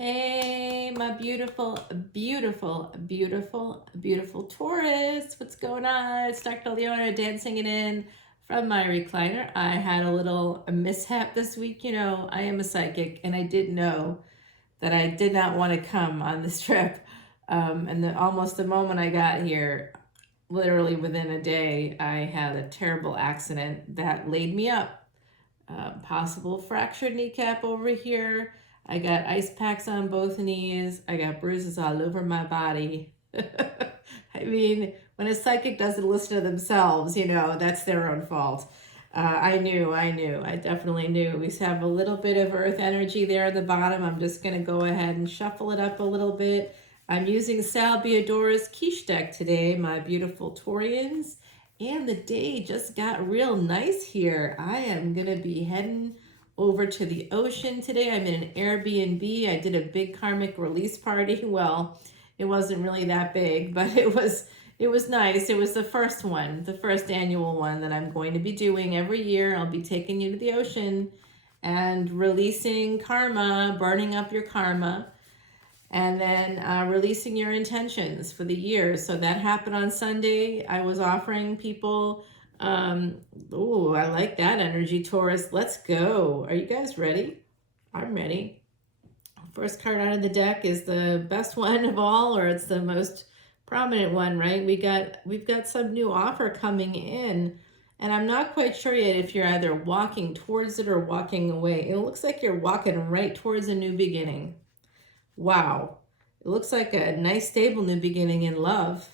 Hey, my beautiful, beautiful, beautiful, beautiful Taurus. What's going on? It's Dr. Leona dancing it in from my recliner. I had a little mishap this week. You know, I am a psychic, and I did know that I did not want to come on this trip. Almost the moment I got here, literally within a day, I had a terrible accident that laid me up. Possible fractured kneecap over here. I got ice packs on both knees. I got bruises all over my body. I mean, when a psychic doesn't listen to themselves, you know, that's their own fault. I definitely knew. We have a little bit of earth energy there at the bottom. I'm just going to go ahead and shuffle it up a little bit. I'm using Salviadora's quiche deck today, my beautiful Taurians. And the day just got real nice here. I am going to be heading over to the ocean today. I'm in an Airbnb. I did a big karmic release party. Well, it wasn't really that big, but it was nice. It was the first one, the first annual one that I'm going to be doing every year. I'll be taking you to the ocean and releasing karma, burning up your karma, and then releasing your intentions for the year. So that happened on Sunday. I was offering people, oh, I like that energy, Taurus. Let's go. Are you guys ready? I'm ready. First card out of the deck is the best one of all, or it's the most prominent one, right? We've got some new offer coming in, and I'm not quite sure yet if you're either walking towards it or walking away. It looks like you're walking right towards a new beginning. Wow, it looks like a nice stable new beginning in love.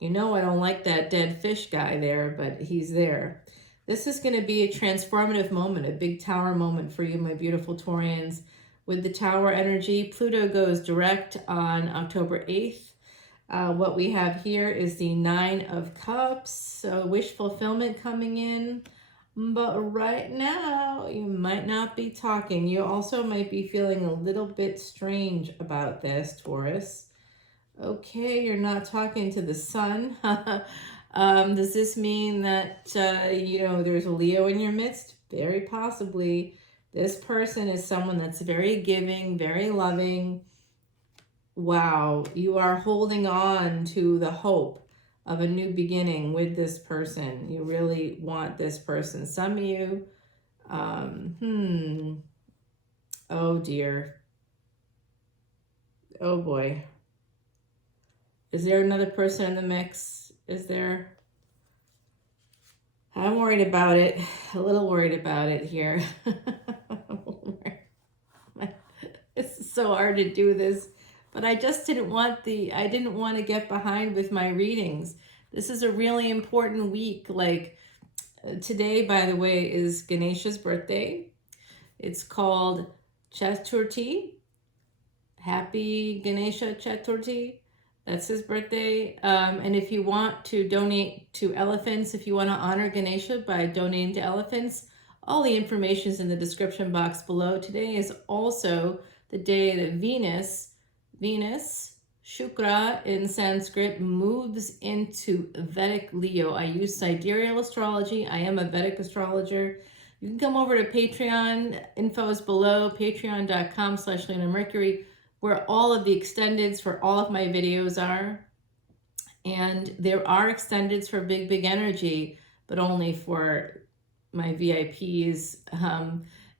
You know I don't like that dead fish guy there, but he's there. This is going to be a transformative moment, a big tower moment for you, my beautiful Taurians. With the tower energy, Pluto goes direct on October 8th. What we have here is the Nine of Cups, so wish fulfillment coming in. But right now, you might not be talking. You also might be feeling a little bit strange about this, Taurus. Okay, you're not talking to the sun. Does this mean that, there's a Leo in your midst? Very possibly. This person is someone that's very giving, very loving. Wow, you are holding on to the hope of a new beginning with this person. You really want this person. Some of you, oh dear. Oh boy. Is there another person in the mix? Is there? I'm worried about it. A little worried about it here. It's so hard to do this. But I just didn't want to get behind with my readings. This is a really important week. Like today, by the way, is Ganesha's birthday. It's called Chaturthi. Happy Ganesha Chaturthi. That's his birthday. And if you want to donate to elephants, if you want to honor Ganesha by donating to elephants, all the information is in the description box below. Today is also the day that Venus, Shukra in Sanskrit, moves into Vedic Leo. I use sidereal astrology. I am a Vedic astrologer. You can come over to Patreon. Info is below, patreon.com/leonamercury, where all of the extendeds for all of my videos are. And there are extendeds for big energy, but only for my VIPs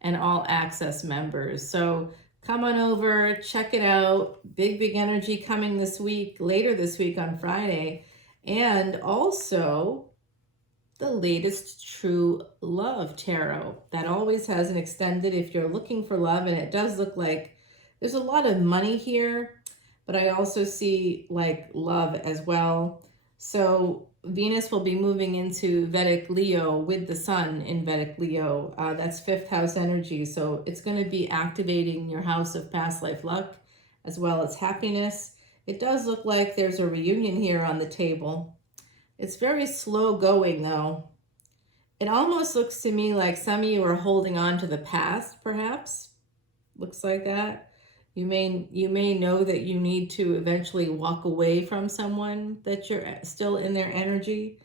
and all access members. So come on over, check it out. Big energy coming this week, later this week on Friday. And also the latest True Love Tarot. That always has an extended if you're looking for love. And it does look like there's a lot of money here, but I also see like love as well. So Venus will be moving into Vedic Leo with the sun in Vedic Leo. That's 5th house energy. So it's going to be activating your house of past life luck as well as happiness. It does look like there's a reunion here on the table. It's very slow going though. It almost looks to me like some of you are holding on to the past, perhaps. Looks like that. You may know that you need to eventually walk away from someone that you're still in their energy.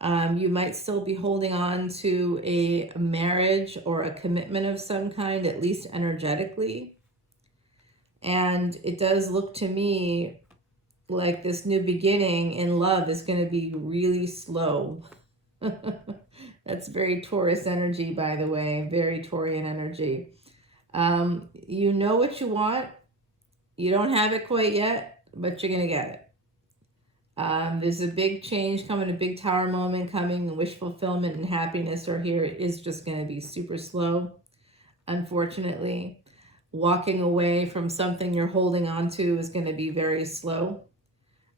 You might still be holding on to a marriage or a commitment of some kind, at least energetically. And it does look to me like this new beginning in love is going to be really slow. That's very Taurus energy, by the way, very Taurian energy. You know what you want. You don't have it quite yet, but you're going to get it. There's a big change coming, a big tower moment coming. Wish fulfillment and happiness are here. It is just going to be super slow, unfortunately. Walking away from something you're holding on to is going to be very slow.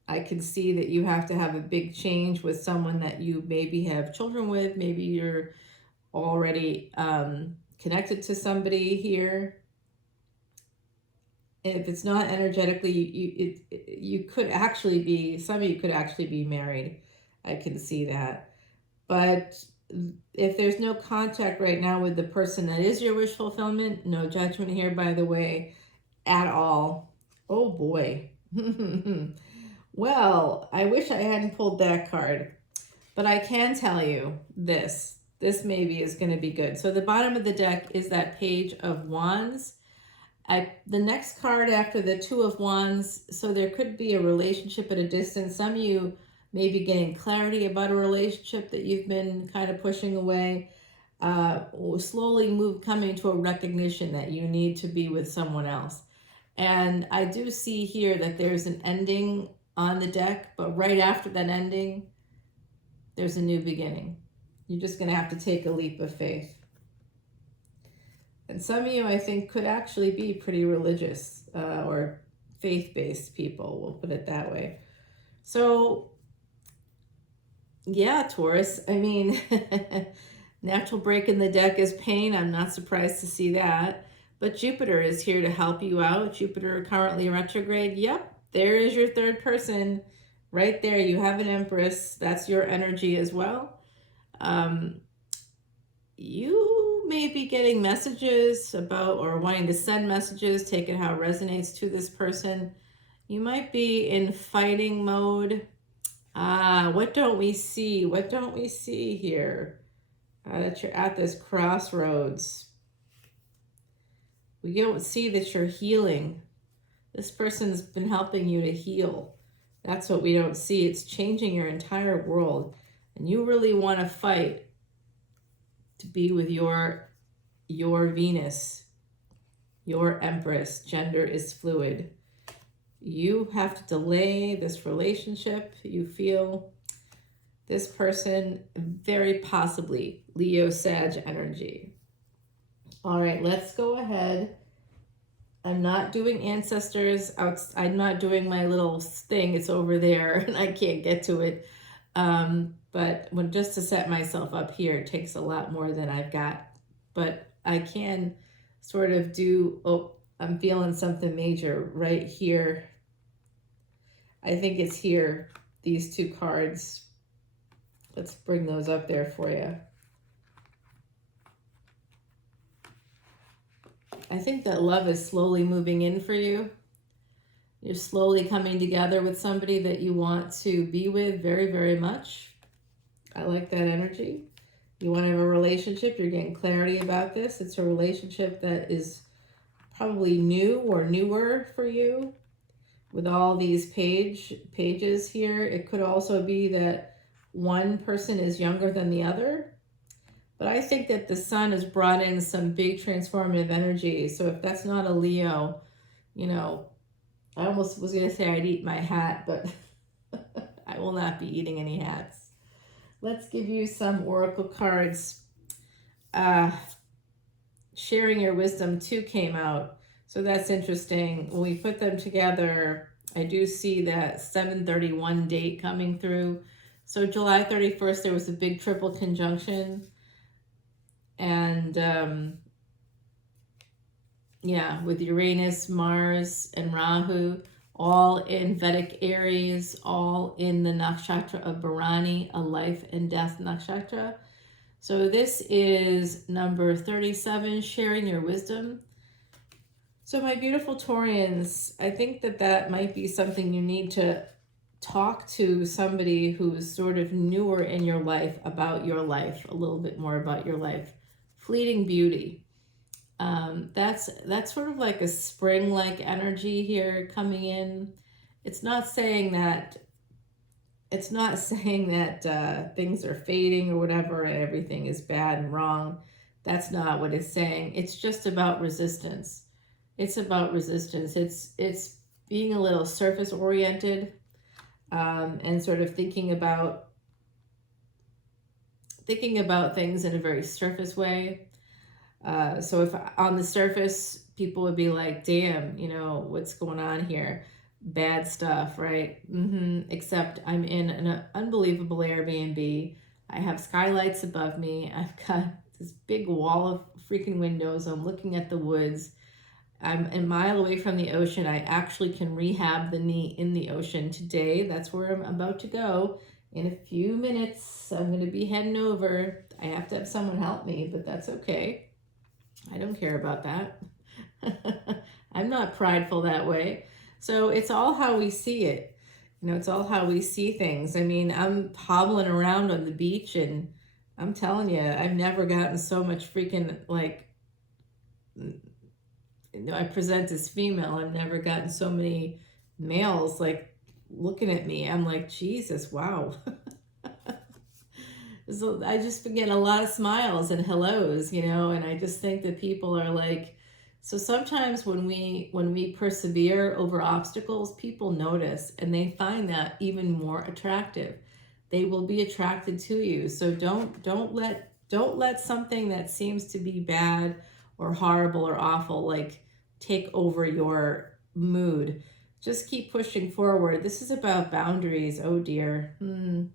I can see that you have to have a big change with someone that you maybe have children with. Maybe you're already connected to somebody here. And if it's not energetically, you could actually be, some of you could actually be married. I can see that. But if there's no contact right now with the person that is your wish fulfillment, no judgment here, by the way, at all. Oh boy. Well, I wish I hadn't pulled that card, but I can tell you this. This maybe is going to be good. So the bottom of the deck is that Page of Wands. The next card after the Two of Wands, so there could be a relationship at a distance. Some of you may be getting clarity about a relationship that you've been kind of pushing away. Slowly coming to a recognition that you need to be with someone else. And I do see here that there's an ending on the deck, but right after that ending, there's a new beginning. You're just going to have to take a leap of faith. And some of you, I think, could actually be pretty religious or faith-based people. We'll put it that way. So, yeah, Taurus, I mean, natural break in the deck is pain. I'm not surprised to see that. But Jupiter is here to help you out. Jupiter currently retrograde. Yep, there is your third person right there. You have an Empress. That's your energy as well. You may be getting messages about or wanting to send messages, take it how it resonates to this person. You might be in fighting mode. What don't we see? What don't we see here? That you're at this crossroads. We don't see that you're healing. This person's been helping you to heal. That's what we don't see. It's changing your entire world. And you really want to fight to be with your Venus, your Empress. Gender is fluid. You have to delay this relationship. You feel this person, very possibly Leo Sag energy. All right, let's go ahead. I'm not doing ancestors. I'm not doing my little thing. It's over there and I can't get to it. But just to set myself up here, it takes a lot more than I've got. But I can sort of do, I'm feeling something major right here. I think it's here, these two cards. Let's bring those up there for you. I think that love is slowly moving in for you. You're slowly coming together with somebody that you want to be with very, very much. I like that energy. You want to have a relationship. You're getting clarity about this. It's a relationship that is probably new or newer for you with all these pages here. It could also be that one person is younger than the other. But I think that the sun has brought in some big transformative energy. So if that's not a Leo, you know, I almost was going to say I'd eat my hat, but I will not be eating any hats. Let's give you some oracle cards. Sharing Your Wisdom 2 came out. So that's interesting. When we put them together, I do see that 7/31 date coming through. So July 31st, there was a big triple conjunction. And yeah, with Uranus, Mars, and Rahu, all in Vedic Aries, all in the nakshatra of Bharani, a life and death nakshatra. So this is number 37, Sharing Your Wisdom. So my beautiful Taurians, I think that might be something you need to talk to somebody who's sort of newer in your life about your life, a little bit more about your life. Fleeting beauty. That's sort of like a spring-like energy here coming in. It's not saying that things are fading or whatever and everything is bad and wrong. That's not what it's saying. It's just about resistance. It's about resistance. It's being a little surface oriented, and sort of thinking about things in a very surface way. So if on the surface, people would be like, damn, what's going on here? Bad stuff, right? Except I'm in an unbelievable Airbnb. I have skylights above me. I've got this big wall of freaking windows. I'm looking at the woods. I'm a mile away from the ocean. I actually can rehab the knee in the ocean today. That's where I'm about to go. In a few minutes, I'm going to be heading over. I have to have someone help me, but that's okay. I don't care about that. I'm not prideful that way. So it's all how we see it. It's all how we see things. I mean, I'm hobbling around on the beach and I'm telling you, I've never gotten so much freaking, like, I present as female. I've never gotten so many males, like, looking at me. I'm like, Jesus, wow. So I just get a lot of smiles and hellos, and I just think that people are like, so sometimes when we persevere over obstacles, people notice and they find that even more attractive. They will be attracted to you. So don't let something that seems to be bad or horrible or awful like take over your mood. Just keep pushing forward. This is about boundaries. Oh dear. I'm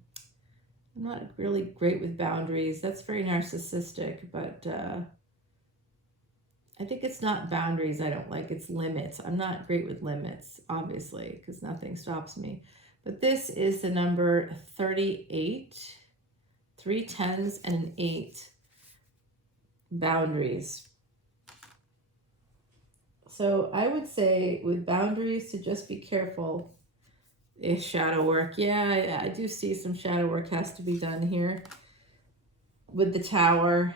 not really great with boundaries. That's very narcissistic, but I think it's not boundaries I don't like. It's limits. I'm not great with limits, obviously, because nothing stops me. But this is the number 38, 3 10s and an 8. Boundaries. So I would say with boundaries to just be careful. Is shadow work. Yeah, I do see some shadow work has to be done here. With the Tower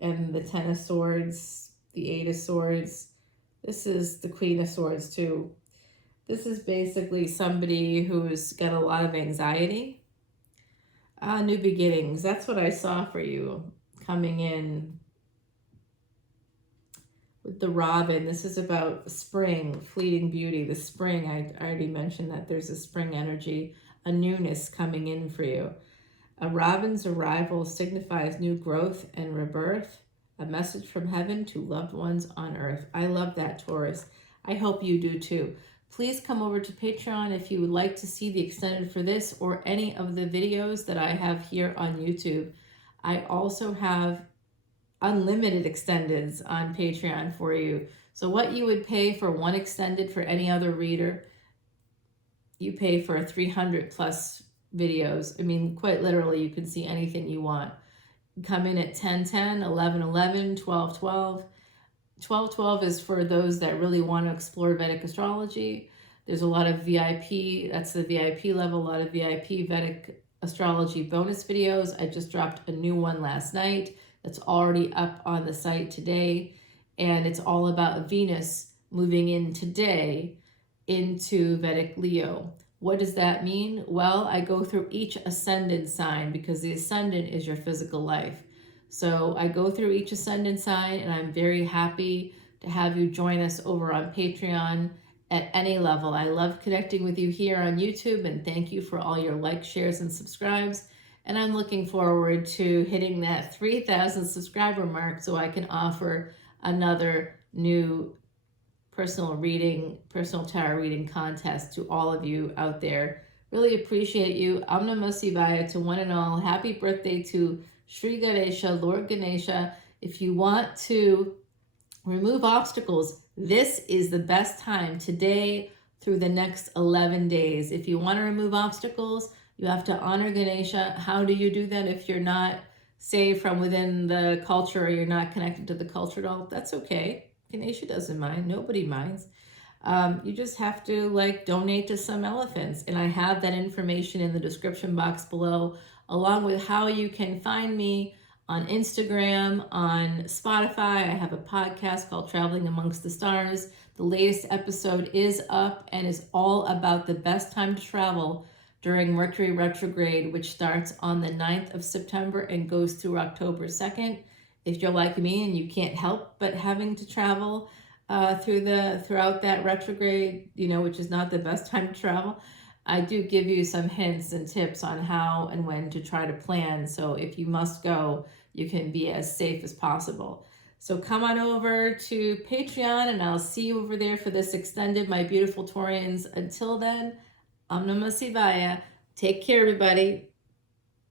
and the 10 of Swords, the 8 of Swords. This is the Queen of Swords too. This is basically somebody who's got a lot of anxiety. New beginnings. That's what I saw for you coming in. With the Robin, this is about spring, fleeting beauty, the spring. I already mentioned that there's a spring energy, a newness coming in for you. A robin's arrival signifies new growth and rebirth, a message from heaven to loved ones on earth. I love that, Taurus. I hope you do too. Please come over to Patreon if you would like to see the extended for this or any of the videos that I have here on YouTube. I also have unlimited extendeds on Patreon for you. So what you would pay for one extended for any other reader, you pay for 300 plus videos. I mean, quite literally, you can see anything you want. Come in at 10-10, 11-11, 12-12. 12-12 is for those that really want to explore Vedic astrology. There's a lot of VIP, that's the VIP level, a lot of VIP Vedic astrology bonus videos. I just dropped a new one last night. It's already up on the site today, and it's all about Venus moving in today into Vedic Leo. What does that mean? Well, I go through each ascendant sign because the ascendant is your physical life. So I go through each ascendant sign, and I'm very happy to have you join us over on Patreon at any level. I love connecting with you here on YouTube, and thank you for all your likes, shares, and subscribes. And I'm looking forward to hitting that 3,000 subscriber mark so I can offer another new personal tarot reading contest to all of you out there. Really appreciate you. Om Namo Shivaya to one and all. Happy birthday to Sri Ganesha, Lord Ganesha. If you want to remove obstacles, this is the best time today through the next 11 days. If you want to remove obstacles, you have to honor Ganesha. How do you do that if you're not, say, from within the culture or you're not connected to the culture at all? That's okay. Ganesha doesn't mind. Nobody minds. You just have to donate to some elephants. And I have that information in the description box below, along with how you can find me on Instagram, on Spotify. I have a podcast called Traveling Amongst the Stars. The latest episode is up and is all about the best time to travel during Mercury retrograde, which starts on the 9th of September and goes through October 2nd. If you're like me and you can't help but having to travel throughout that retrograde, which is not the best time to travel, I do give you some hints and tips on how and when to try to plan. So if you must go, you can be as safe as possible. So come on over to Patreon and I'll see you over there for this extended My Beautiful Taurians. Until then, Om Namah Shivaya. Take care, everybody.